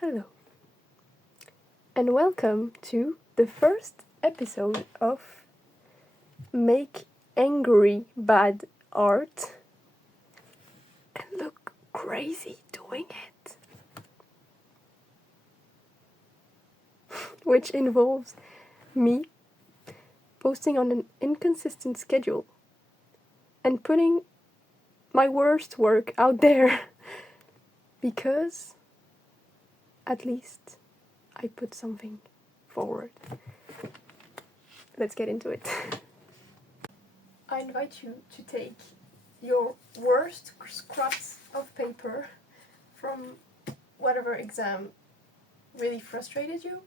Hello, and welcome to the first episode of Make Angry Bad Art and Look Crazy Doing It, which involves me posting on an inconsistent schedule and putting my worst work out there because at least I put something forward. Let's get into it. I invite you to take your worst scraps of paper from whatever exam really frustrated you,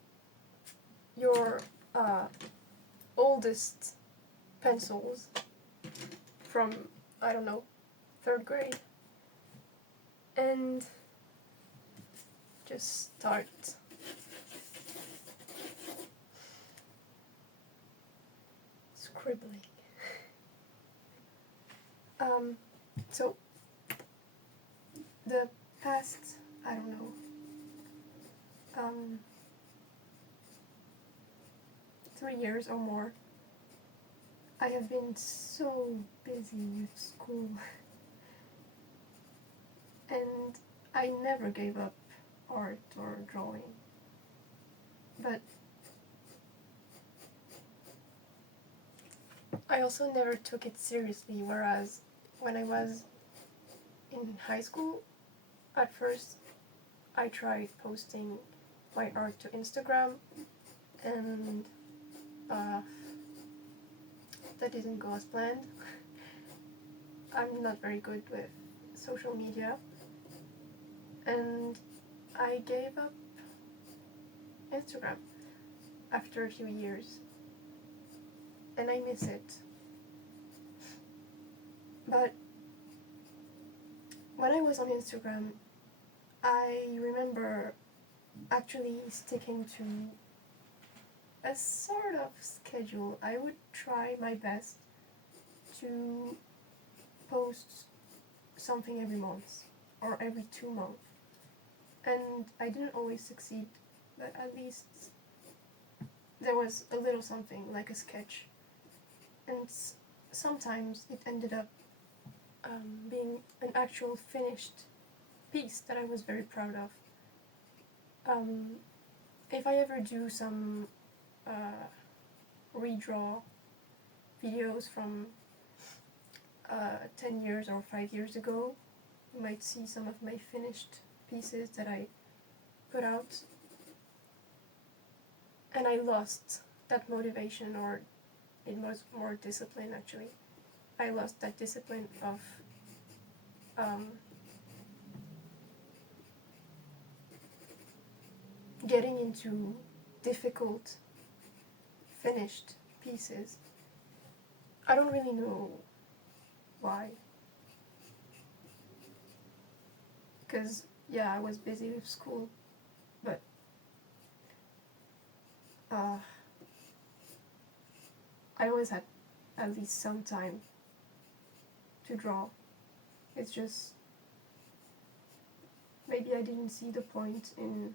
your oldest pencils from, I don't know, 3rd grade, and just start scribbling. So the past, I don't know, 3 years or more, I have been so busy with school and I never gave up art or drawing, but I also never took it seriously, whereas when I was in high school, at first I tried posting my art to Instagram, and that didn't go as planned. I'm not very good with social media, and I gave up Instagram after a few years, and I miss it. But when I was on Instagram, I remember actually sticking to a sort of schedule. I would try my best to post something every month or every 2 months, and I didn't always succeed, but at least there was a little something, like a sketch, and sometimes it ended up being an actual finished piece that I was very proud of. If I ever do some redraw videos from 10 years or 5 years ago, you might see some of my finished pieces that I put out, and I lost that motivation, or it was more discipline actually. I lost that discipline of getting into difficult finished pieces. I don't really know why, because yeah, I was busy with school, but I always had at least some time to draw. It's just maybe I didn't see the point in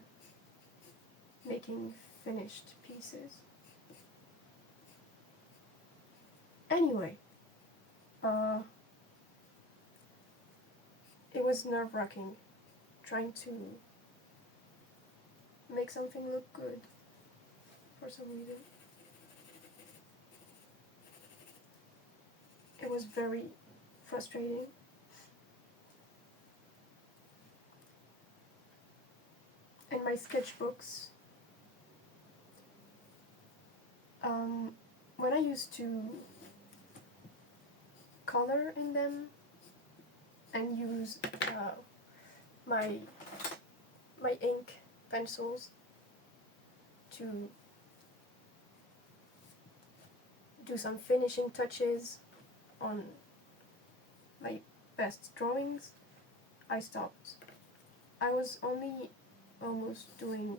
making finished pieces. Anyway, it was nerve-wracking trying to make something look good for some reason. It was very frustrating. And my sketchbooks, when I used to color in them and use my ink pencils to do some finishing touches on my best drawings, I stopped. I was only almost doing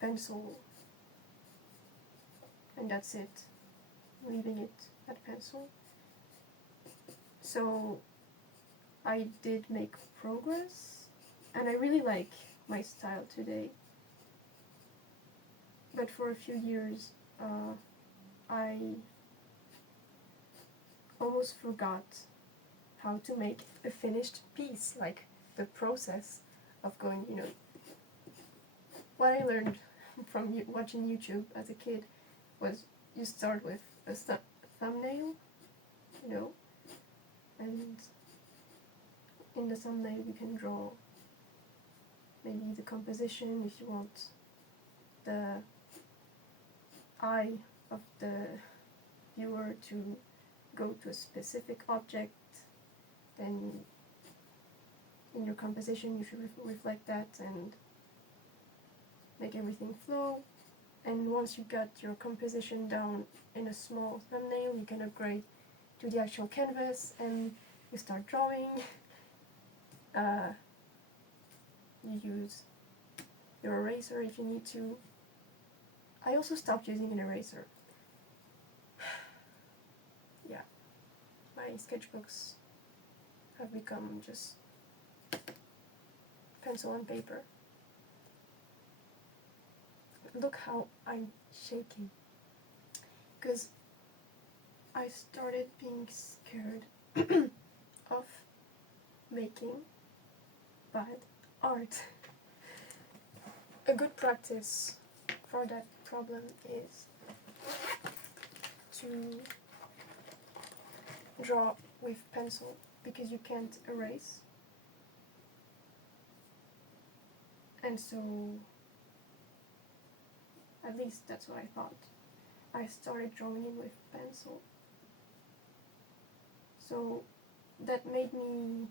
pencil, and that's it, leaving it at pencil. So I did make progress, and I really like my style today. but for a few years I almost forgot how to make a finished piece, like the process of going, what I learned from watching YouTube as a kid was you start with a thumbnail, and in the thumbnail you can draw maybe the composition if you want the eye of the viewer to go to a specific object, then in your composition you should reflect that and make everything flow. And once you got your composition down in a small thumbnail, you can upgrade to the actual canvas and you start drawing. You use your eraser if you need to. I also stopped using an eraser. Yeah, my sketchbooks have become just pencil and paper. Look how I'm shaking, because I started being scared of making bad art. A good practice for that problem is to draw with pencil, because you can't erase, and so at least that's what I thought. I started drawing in with pencil. So that made me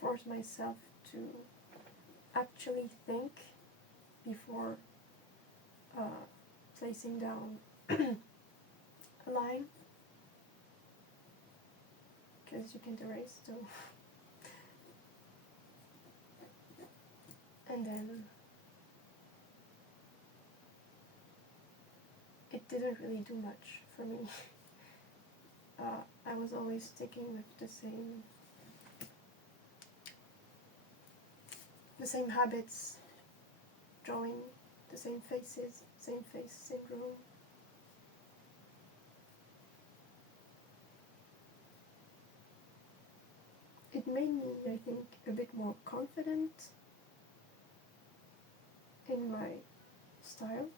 force myself to actually think before placing down a line, because you can't erase, so. And then it didn't really do much for me. I was always sticking with the same habits, drawing the same faces, same face syndrome. It made me, I think, a bit more confident in my style,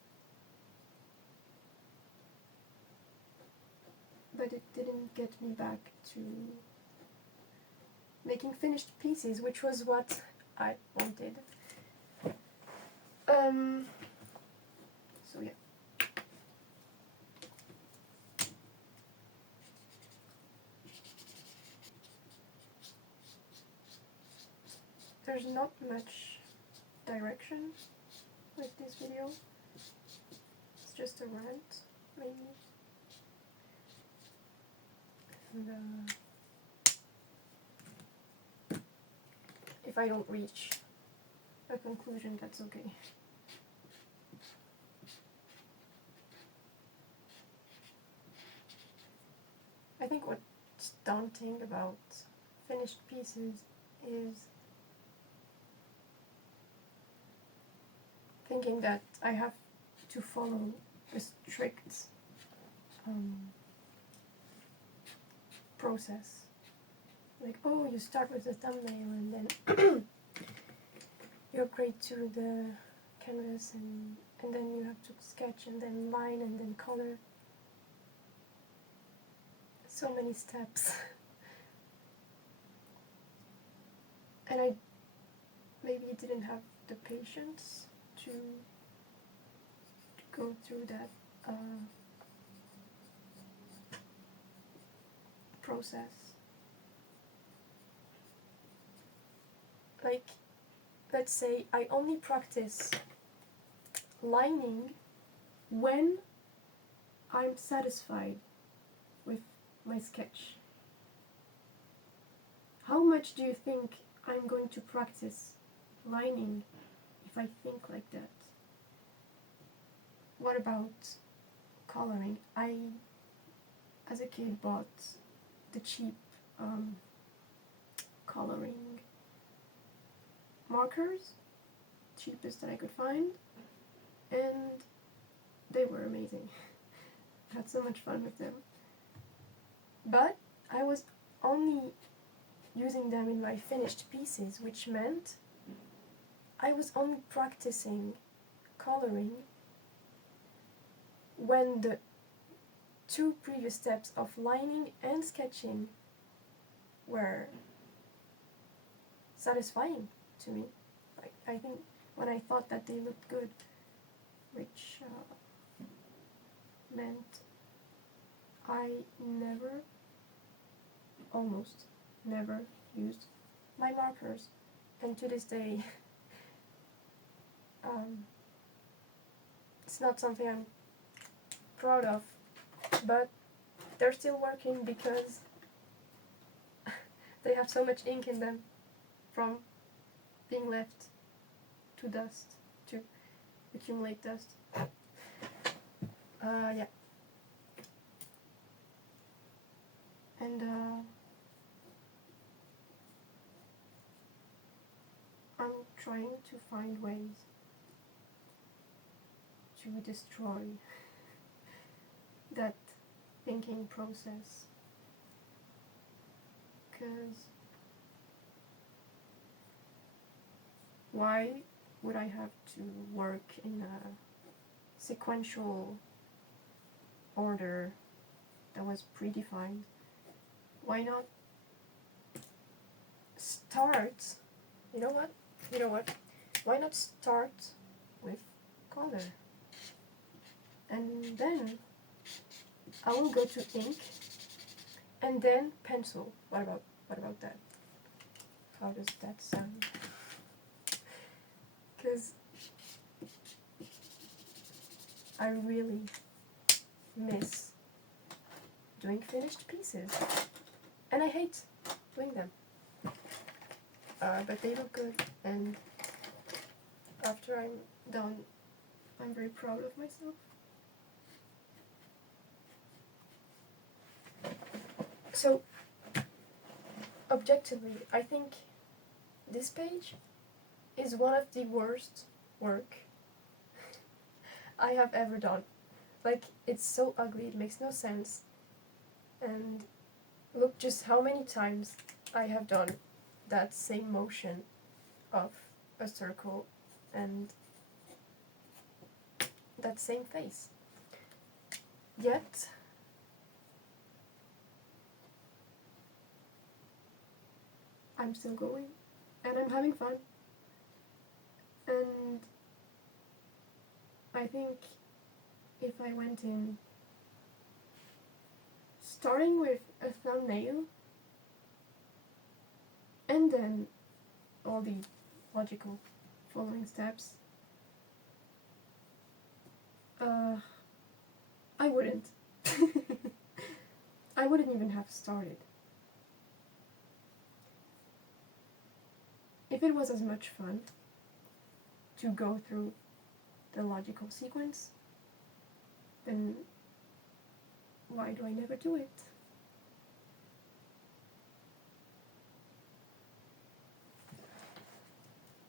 but it didn't get me back to making finished pieces, which was what I wanted. So yeah. There's not much direction with this video. It's just a rant, maybe. And if I don't reach a conclusion, that's okay. I think what's daunting about finished pieces is thinking that I have to follow a strict process. Like, oh, you start with the thumbnail and then you upgrade to the canvas and then you have to sketch and then line and then color. So many steps. And I maybe didn't have the patience to go through that process. Like, let's say I only practice lining when I'm satisfied with my sketch. How much do you think I'm going to practice lining if I think like that? What about coloring? I, as a kid, bought the cheap coloring markers, cheapest that I could find, and they were amazing. I had so much fun with them. But I was only using them in my finished pieces, which meant I was only practicing coloring when the 2 previous steps of lining and sketching were satisfying to me. Like, I think when I thought that they looked good, which meant I almost never used my markers, and to this day it's not something I'm proud of, but they're still working because they have so much ink in them from being left to dust, to accumulate dust. Yeah. And I'm trying to find ways to destroy that thinking process, because why would I have to work in a sequential order that was predefined? Why not start, you know what, why not start with color, and then I will go to ink, and then pencil. What about that? How does that sound? Because I really miss doing finished pieces, and I hate doing them. But they look good, and after I'm done, I'm very proud of myself. So, objectively, I think this page is one of the worst work I have ever done. Like, it's so ugly, it makes no sense. And look just how many times I have done that same motion of a circle and that same face. Yet, I'm still going, and I'm having fun. And I think if I went in starting with a thumbnail and then all the logical following steps, I wouldn't. I wouldn't even have started. If it was as much fun to go through the logical sequence, then why do I never do it?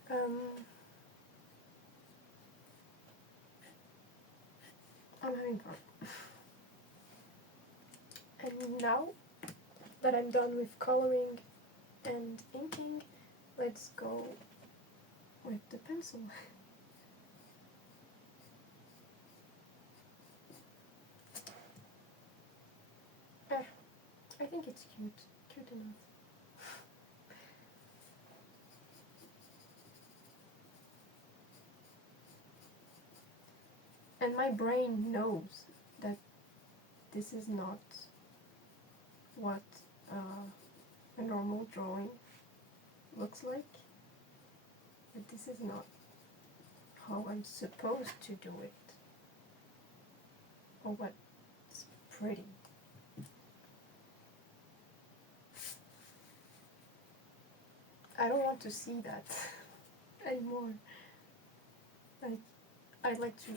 I'm having fun. And now that I'm done with coloring and inking, let's go with the pencil. I think it's cute enough. And my brain knows that this is not what a normal drawing looks like, but this is not how I'm supposed to do it, or what's pretty. I don't want to see that anymore. I'd like to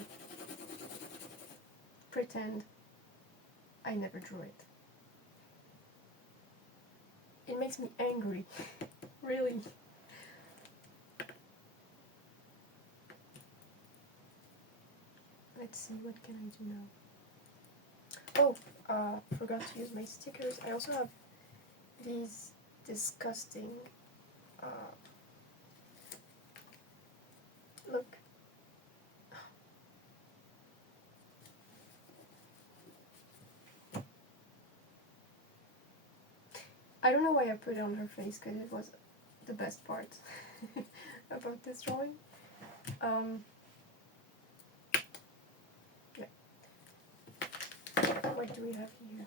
pretend I never drew it. It makes me angry, really. let's see, what can I do now? Oh, forgot to use my stickers. I also have these disgusting, look. I don't know why I put it on her face, because it was the best part about this drawing. Yeah. What do we have here?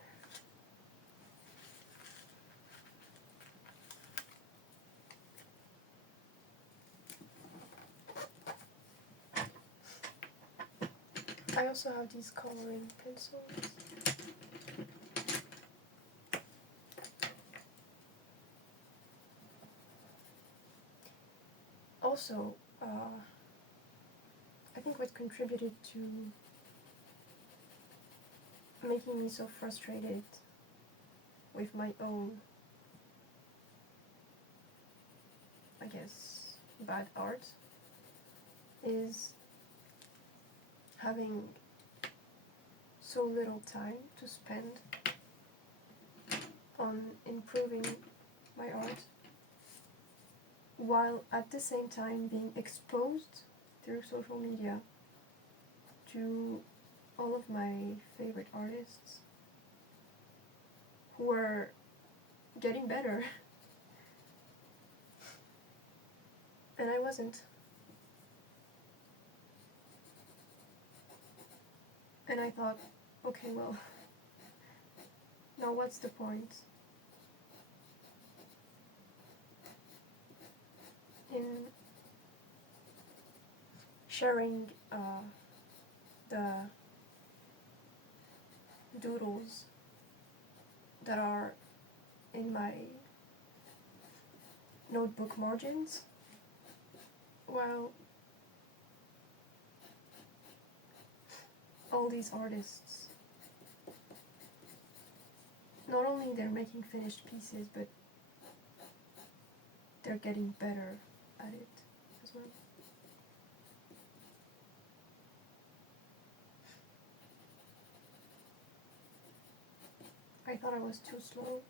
I also have these coloring pencils. Also, I think what contributed to making me so frustrated with my own, I guess, bad art is having so little time to spend on improving my art, while at the same time being exposed through social media to all of my favorite artists who are getting better and I wasn't. And I thought, okay, well, now what's the point in sharing the doodles that are in my notebook margins, while all these artists, not only they're making finished pieces, but they're getting better at it as well. I thought I was too slow,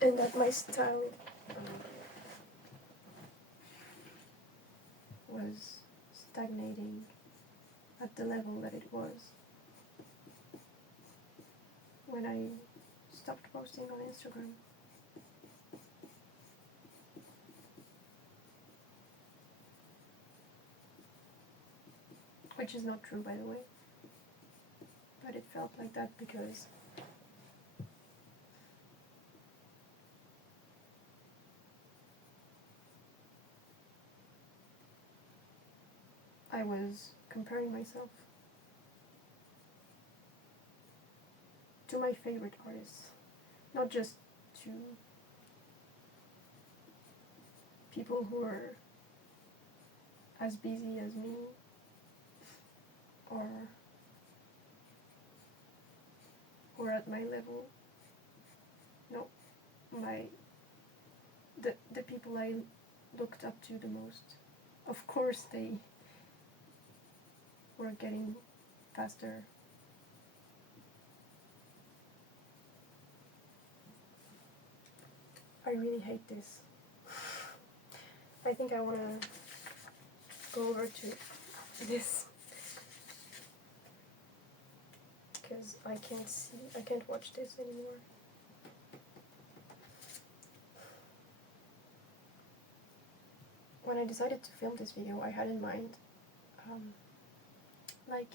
and that my style was stagnating at the level that it was when I stopped posting on Instagram. Which is not true, by the way, but it felt like that because I was comparing myself to my favorite artists, not just to people who are as busy as me or who are at my level. No, the people I looked up to the most. Of course they were getting faster. I really hate this. I think I want to go over to this because I can't watch this anymore. When I decided to film this video, I had in mind like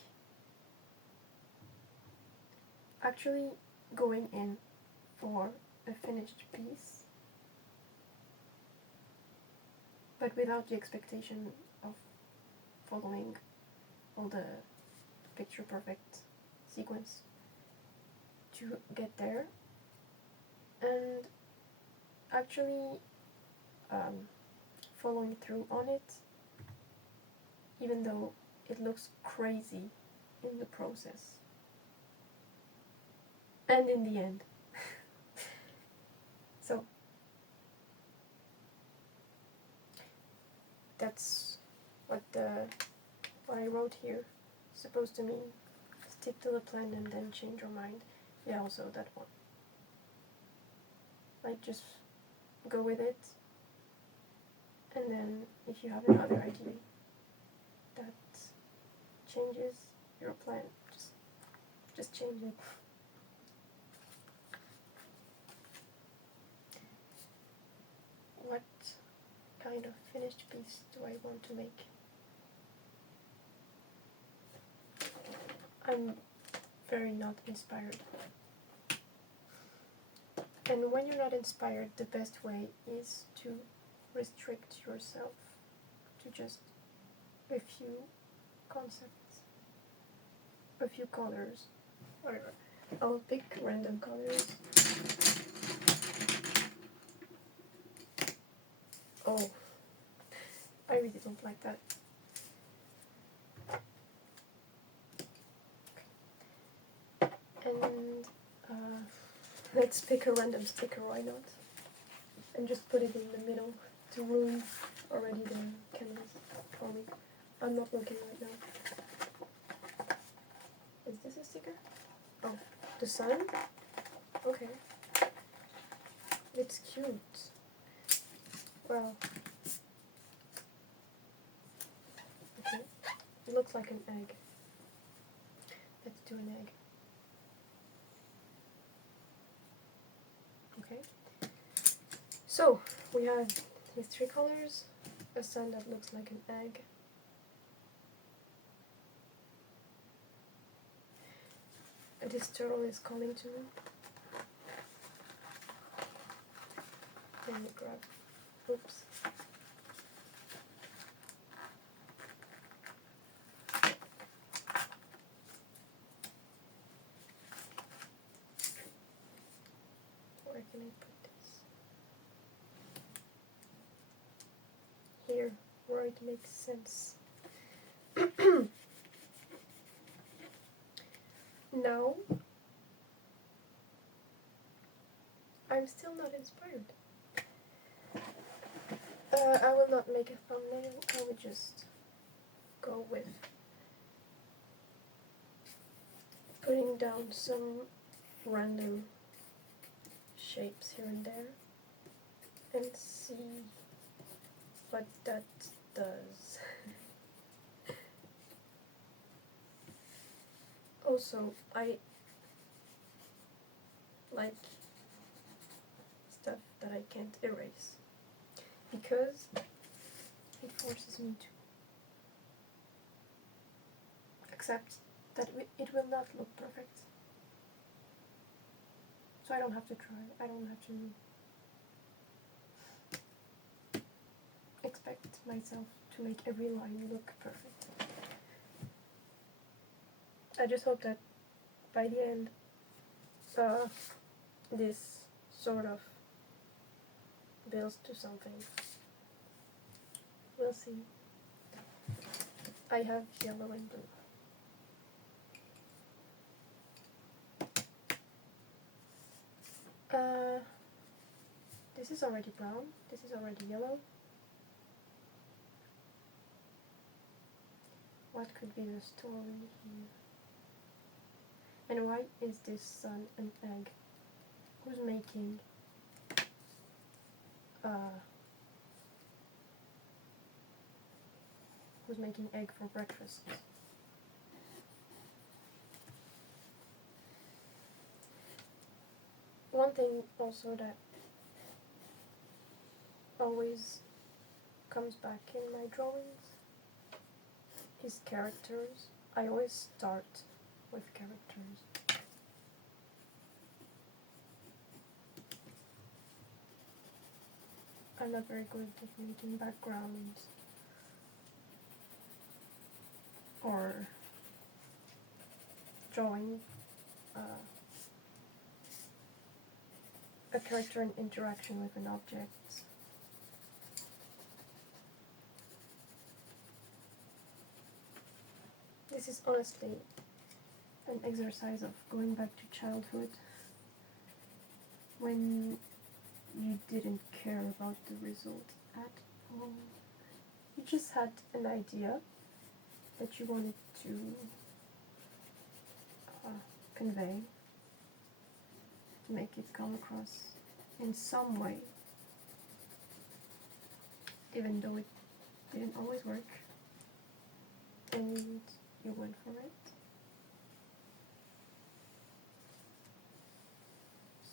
actually going in for a finished piece, but without the expectation of following all the picture perfect sequence to get there, and actually following through on it, even though it looks crazy in the process and in the end. So that's what I wrote here is supposed to mean. Stick to the plan and then change your mind. Yeah, also that one. Like, just go with it, and then if you have another idea that changes your plan, just change it. What kind of finished piece do I want to make? I'm very not inspired. And when you're not inspired, the best way is to restrict yourself to just a few concepts, a few colors, or I'll pick random colors. Oh, I really don't like that. And let's pick a random sticker, why not? And just put it in the middle to ruin already the canvas for me. I'm not looking right now. Is this a sticker? Oh, the sun? Okay. It's cute. Well. Okay. It looks like an egg. Let's do an egg. Okay. So, we have these three colors. A sun that looks like an egg. This turtle is calling to me. Let me grab. Oops. Where can I put this? Here, where it makes sense. Now, I'm still not inspired. I will not make a thumbnail, I will just go with putting down some random shapes here and there and see what that does. Also, I like stuff that I can't erase because it forces me to accept that it will not look perfect. So I don't have to try, I don't have to expect myself to make every line look perfect. I just hope that by the end, this sort of builds to something. We'll see. I have yellow and blue. This is already brown, this is already yellow. What could be the story here? And why is this sun an egg? Who's making egg for breakfast? One thing also that always comes back in my drawings is characters. I always start with characters. I'm not very good at making backgrounds or drawing a character in interaction with an object. This is honestly an exercise of going back to childhood when you didn't care about the result at all. you just had an idea that you wanted to convey, to make it come across in some way, even though it didn't always work, and you went for it.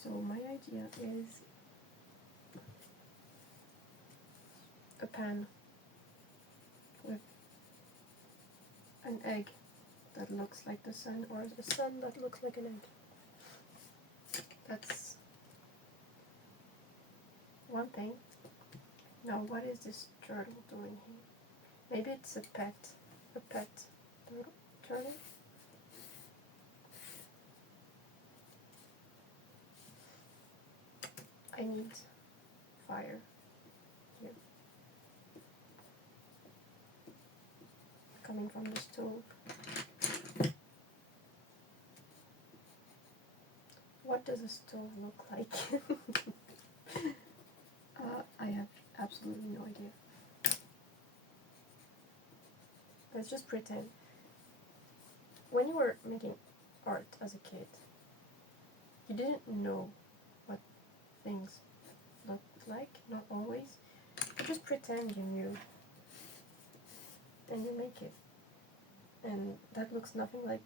So my idea is a pan with an egg that looks like the sun, or a sun that looks like an egg. That's one thing. Now what is this turtle doing here? Maybe it's a pet turtle? I need fire here. Coming from the stove. What does a stove look like? I have absolutely no idea. Let's just pretend. When you were making art as a kid, you didn't know what things looked like, not always. You just pretend you knew, and you make it. And that looks nothing like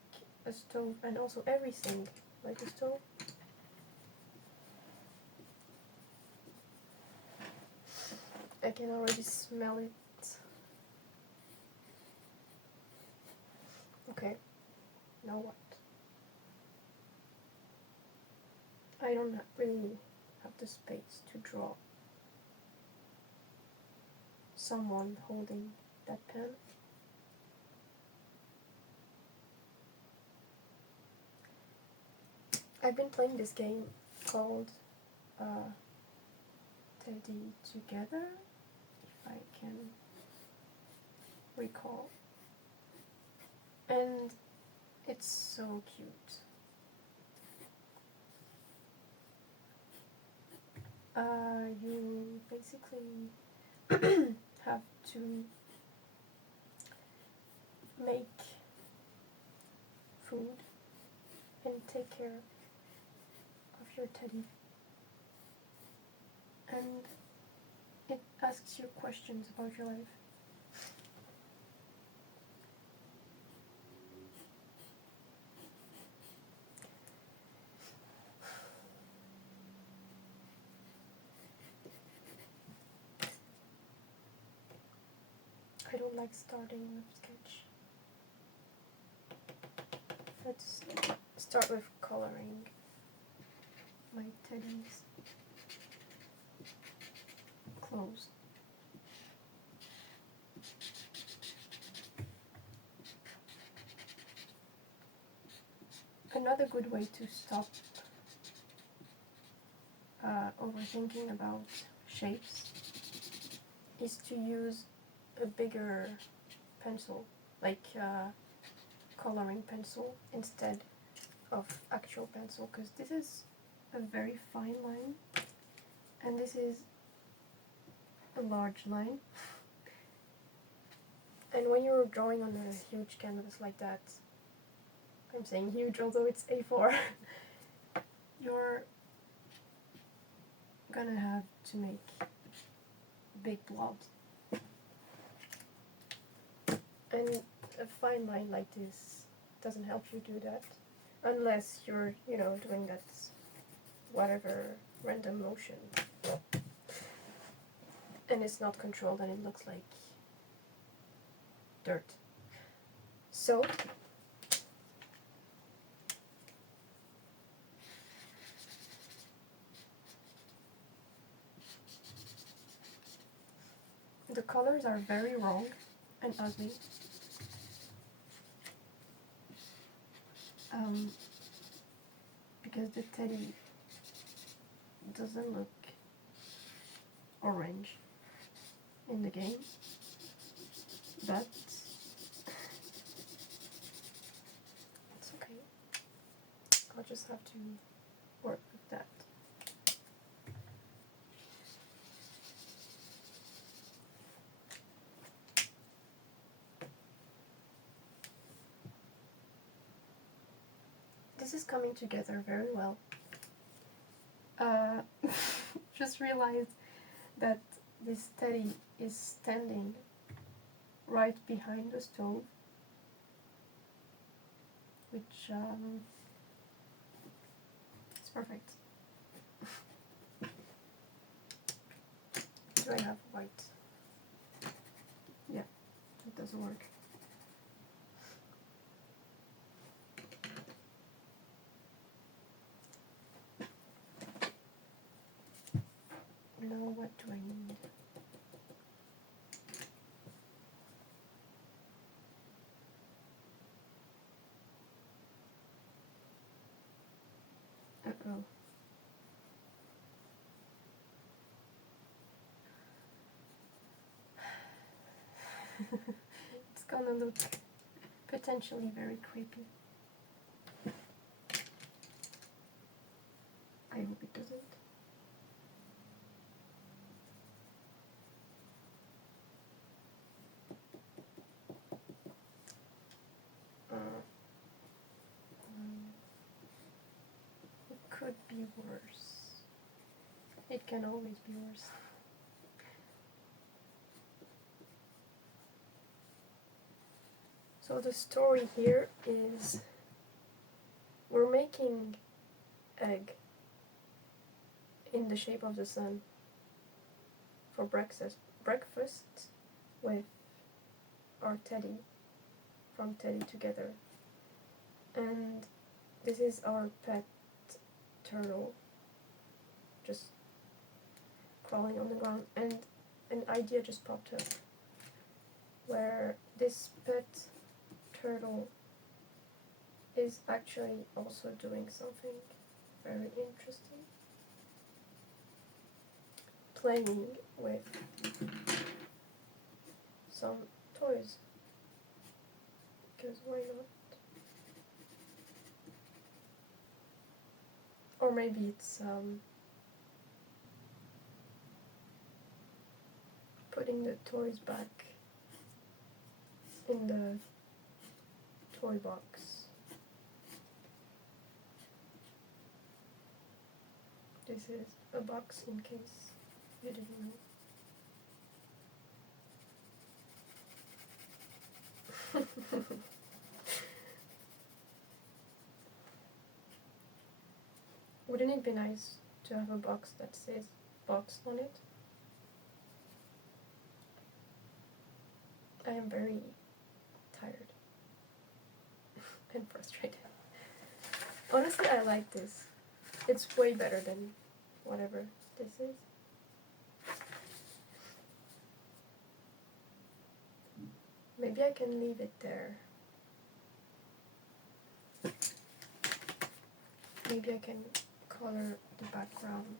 a stove, and also everything like a stove. I can already smell it. Okay, now what? I don't really have the space to draw someone holding that pen. I've been playing this game called Teddy Together, if I can recall. And it's so cute. You basically have to make food and take care of your teddy. And it asks you questions about your life. I don't like starting with sketch. Let's start with coloring my teddy's clothes. Another good way to stop overthinking about shapes is to use a bigger pencil, like coloring pencil, instead of actual pencil, because this is a very fine line and this is a large line, and when you're drawing on a huge canvas like that, I'm saying huge although it's A4, you're gonna have to make big blobs. And a fine line like this doesn't help you do that, unless you're, doing that whatever random motion. And it's not controlled and it looks like dirt. So, the colors are very wrong and ugly. Because the teddy doesn't look orange in the game, but it's okay. I'll just have to work with that. this is coming together very well. Just realized that this teddy is standing right behind the stove, which is perfect. Do I have white? Yeah, it doesn't work. Now what do I need? Uh-oh. It's gonna look potentially very creepy. I hope it doesn't. It could be worse. It can always be worse. So the story here is we're making egg in the shape of the sun for breakfast with our teddy from Teddy Together. And this is our pet turtle just crawling on the ground, and an idea just popped up where this pet turtle is actually also doing something very interesting, playing with some toys, because why not? Or maybe it's putting the toys back in the toy box. This is a box in case you didn't know. Wouldn't it be nice to have a box that says box on it? I am very tired and frustrated. Honestly, I like this. It's way better than whatever this is. Maybe I can leave it there. Maybe I can color the background.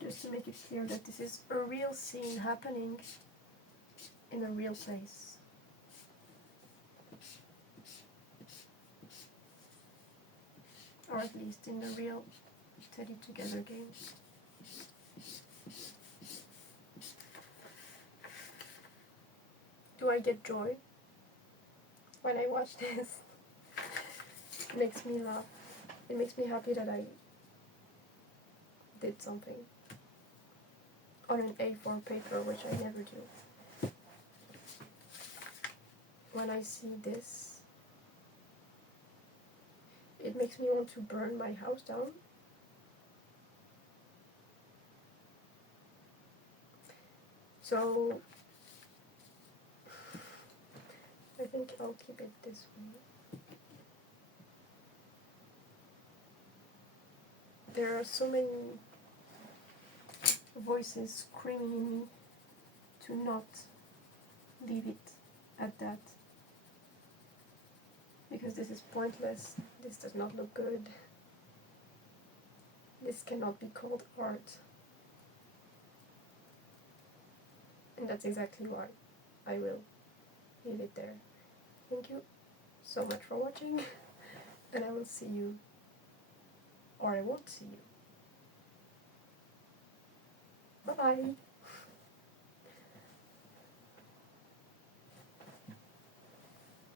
Just to make it clear that this is a real scene happening in a real place. Or at least in the real Teddy Together game. Do I get joy when I watch this? It makes me laugh. It makes me happy that I did something on an A4 paper, which I never do. When I see this, it makes me want to burn my house down. So I think I'll keep it this way. There are so many voices screaming in me to not leave it at that, because this is pointless, this does not look good, this cannot be called art. And that's exactly why I will leave it there. Thank you so much for watching, and I will see you, or I won't see you, Bye.